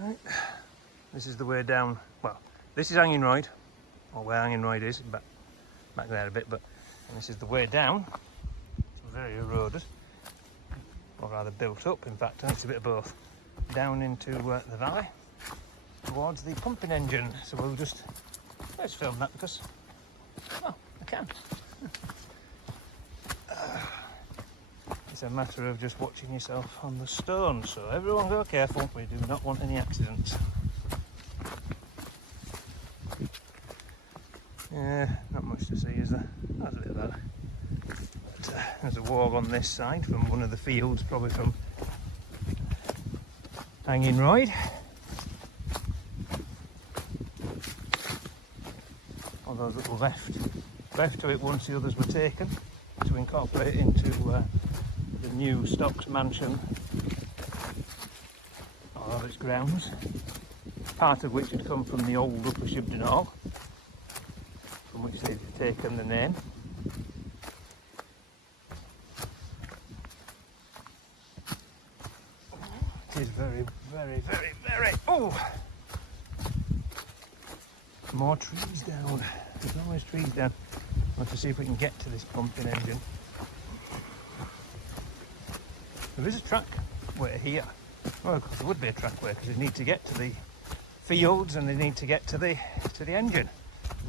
Right. This is the way down. Well, this is Hanging Royd, or where Hanging Royd is, back there a bit, but and this is the way down. It's very eroded, or rather built up, in fact, and it's a bit of both. Down into the valley, towards the pumping engine. So we'll just, let's film that because, well, I can. It's a matter of just watching yourself on the stone, so everyone go careful, we do not want any accidents. Yeah, not much to see, is there? That's a bit of that. But, there's a wall on this side from one of the fields, probably from Hanging Royd. All those little left to it once the others were taken to incorporate into the new Stocks mansion, all of its grounds, part of which had come from the old Upper Shibden Hall, from which they've taken the name. It is very, very, very, very, oh! More trees down. There's always trees down. I want to see if we can get to this pumping engine. There is a trackway here. Well, there would be a trackway because they need to get to the fields and they need to get to the engine.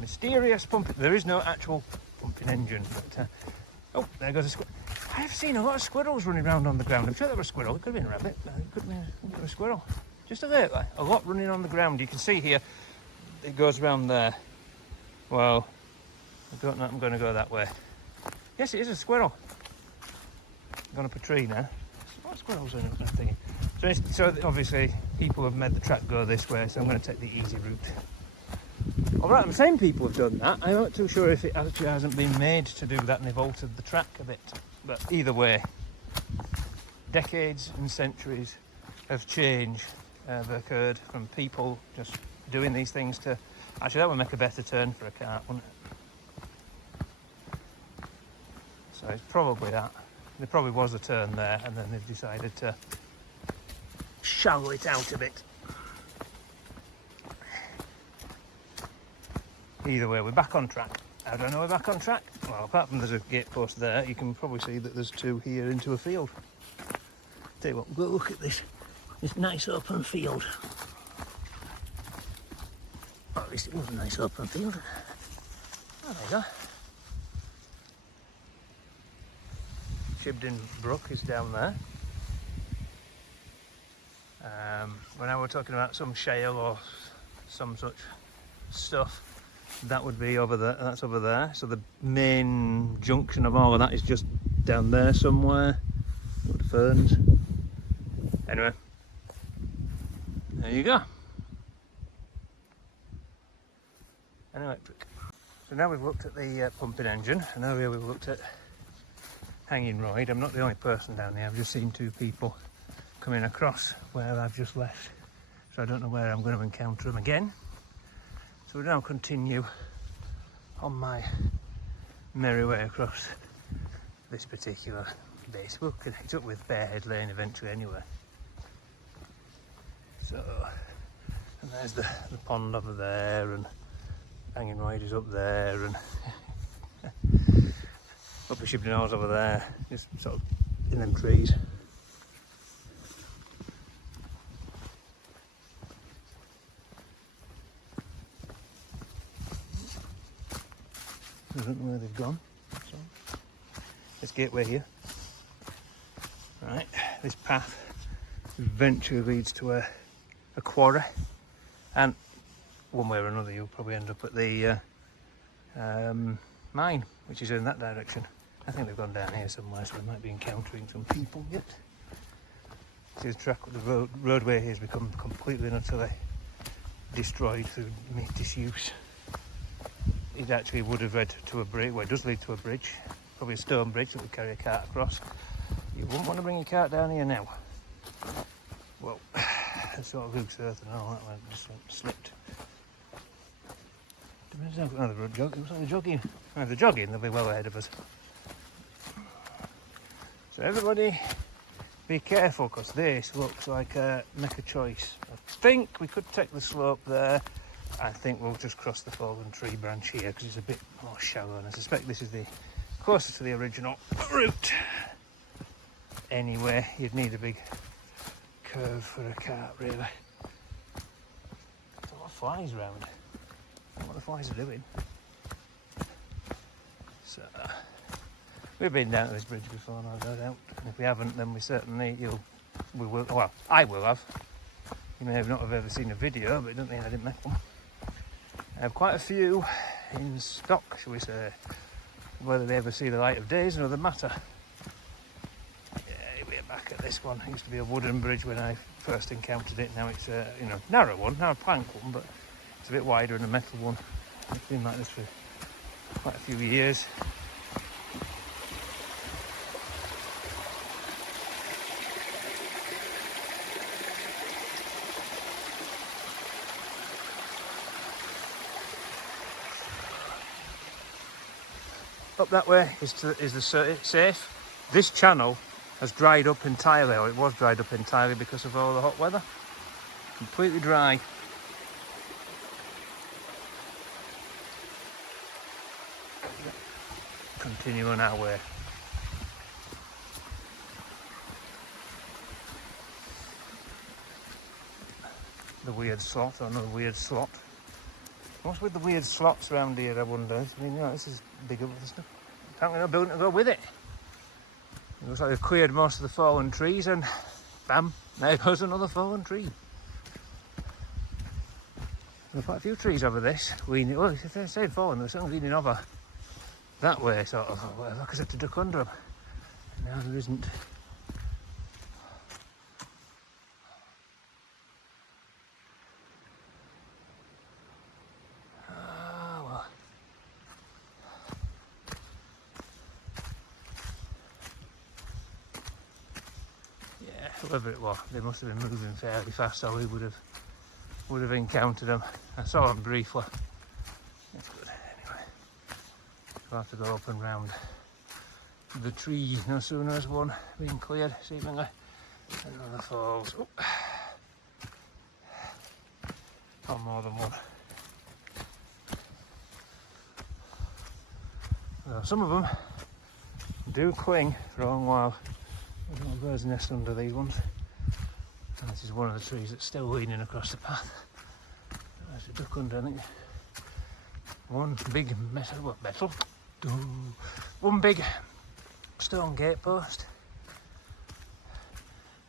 Mysterious pumping. There is no actual pumping engine. But, oh, there goes a squirrel. I have seen a lot of squirrels running around on the ground. I'm sure that was a squirrel. It could have been a rabbit. It could have been a squirrel. Just lately, a lot running on the ground. You can see here, it goes around there. Well, I don't know. I'm going to go that way. Yes, it is a squirrel. I'm going up a tree now. What squirrels in it? I'm thinking. So obviously people have made the track go this way, so I'm going to take the easy route. Alright, the same people have done that. I'm not too sure if it actually hasn't been made to do that and they've altered the track a bit. But either way, decades and centuries of change have occurred from people just doing these things to... Actually, that would make a better turn for a cart, wouldn't it? So it's probably that. There probably was a turn there and then they've decided to shallow it out a bit. Either way, we're back on track. How do I know we're back on track? Well, apart from there's a gate post there, you can probably see that there's two here into a field. Tell you what, go look at this nice open field. Or at least it was a nice open field. Oh, there you go. Shibden Brook is down there. When I were talking about some shale or some such stuff, that would be over there. That's over there. So the main junction of all of that is just down there somewhere. With the ferns. Anyway, there you go. An electric. So now we've looked at the pumping engine, and earlier we've looked at Hanging Royd. I'm not the only person down there. I've just seen two people coming across where I've just left. So I don't know where I'm going to encounter them again. So we'll now continue on my merry way across this particular base. We'll connect up with Bearhead Lane eventually anyway. So, and there's the pond over there, and Hanging Royd is up there, and Upper Shibden Hall's over there, just sort of in them trees. I don't know where they've gone. So, this gateway here. Right, this path eventually leads to a quarry, and one way or another you'll probably end up at the mine, which is in that direction. I think they've gone down here somewhere, so we might be encountering some people yet. See, the roadway here has become completely and utterly destroyed through disuse. It actually would have led to a bridge. Well, it does lead to a bridge, probably a stone bridge that would carry a cart across. You wouldn't want to bring your cart down here now. Well, it's sort of loose earth and all that one just slipped. Depends on another road jog. It looks like they're jogging. Well, if they're jogging, they'll be well ahead of us. So everybody be careful because this looks like make a choice. I think we could take the slope there. I think we'll just cross the fallen tree branch here because it's a bit more shallow, and I suspect this is the closest to the original route. Anyway, you'd need a big curve for a cart, really. There's a lot of flies around. I don't know what the flies are doing. So, we've been down to this bridge before, no doubt. And if we haven't, then we certainly we will. Well, I will have. You may not have ever seen a video, but it doesn't mean I didn't make one. I have quite a few in stock, shall we say. Whether they ever see the light of day is another matter. Yeah, we're back at this one. It used to be a wooden bridge when I first encountered it. Now it's a narrow one, now a plank one, but it's a bit wider than a metal one. It's been like this for quite a few years. Up that way is the safe. This channel has dried up entirely, or it was dried up entirely because of all the hot weather. Completely dry. Continue on our way. The weird slot, or another weird slot. What's with the weird slots around here, I wonder? I mean, this is bigger stuff. Can't get no building to go with it. It looks like they've cleared most of the fallen trees, and bam, there goes another fallen tree. There are quite a few trees over this. Well, if they stayed fallen, they're certainly leaning over that way, sort of, or whatever, because I had to duck under them. Now there isn't. Whoever it was, they must have been moving fairly fast, or we would have encountered them. I saw them briefly. That's good. Anyway, we'll have to go up and round the tree no sooner as one being cleared, seemingly. Another falls. Oh. Or more than one. Well, some of them do cling for a long while. There's a little bird's nest under these ones. And this is one of the trees that's still leaning across the path. There's a duck under, I think. One big one big stone gate post.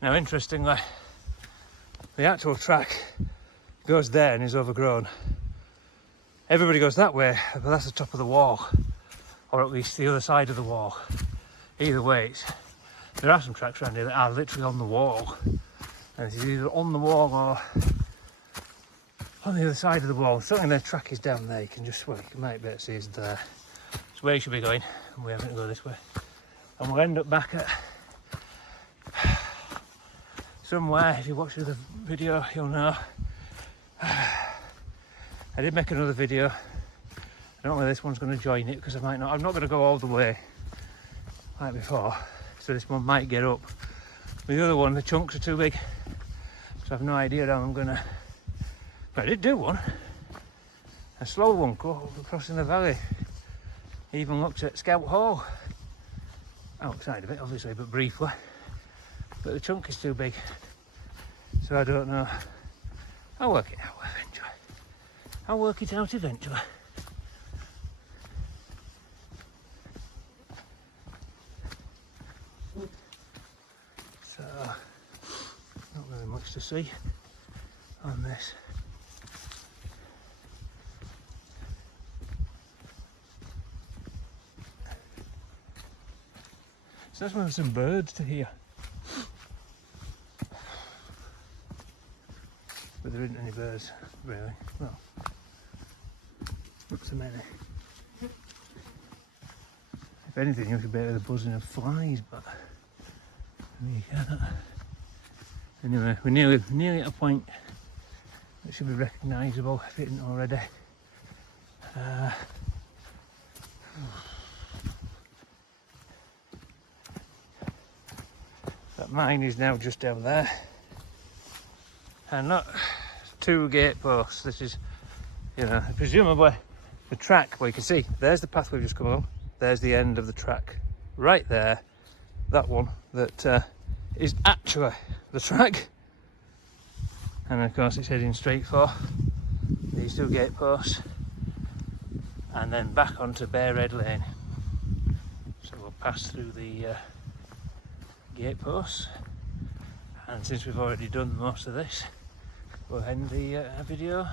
Now, interestingly, the actual track goes there and is overgrown. Everybody goes that way, but that's the top of the wall, or at least the other side of the wall. Either way, there are some tracks around here that are literally on the wall, and it's either on the wall or on the other side of the wall. Certainly their track is down there. You can just, well, you might be able to see it's there. It's where you should be going, and we're having to go this way. And we'll end up back at somewhere. If you watch the video, you'll know. I did make another video. I don't know whether this one's going to join it, because I might not. I'm not going to go all the way like before. So this one might get up. With the other one, the chunks are too big, so I've no idea how I'm gonna. But I did do one, a slow one, crossing the valley. Even looked at Scout Hall, outside of it, obviously, but briefly. But the chunk is too big, so I don't know. I'll work it out eventually. I'll work it out eventually. So, not really much to see on this. So that's one of some birds to hear. But there isn't any birds, really. Well, not so many. If anything, you should better the buzzing of flies, but you can't. Anyway, we're nearly at a point that should be recognisable if it isn't already. That mine is now just down there. And not 2 gate posts. This is, you know, presumably the track where you can see there's the path we've just come along. There's the end of the track right there. That one that is actually the track. And of course it's heading straight for these 2 gate posts. And then back onto Bear Red Lane. So we'll pass through the gate posts. And since we've already done most of this, we'll end the video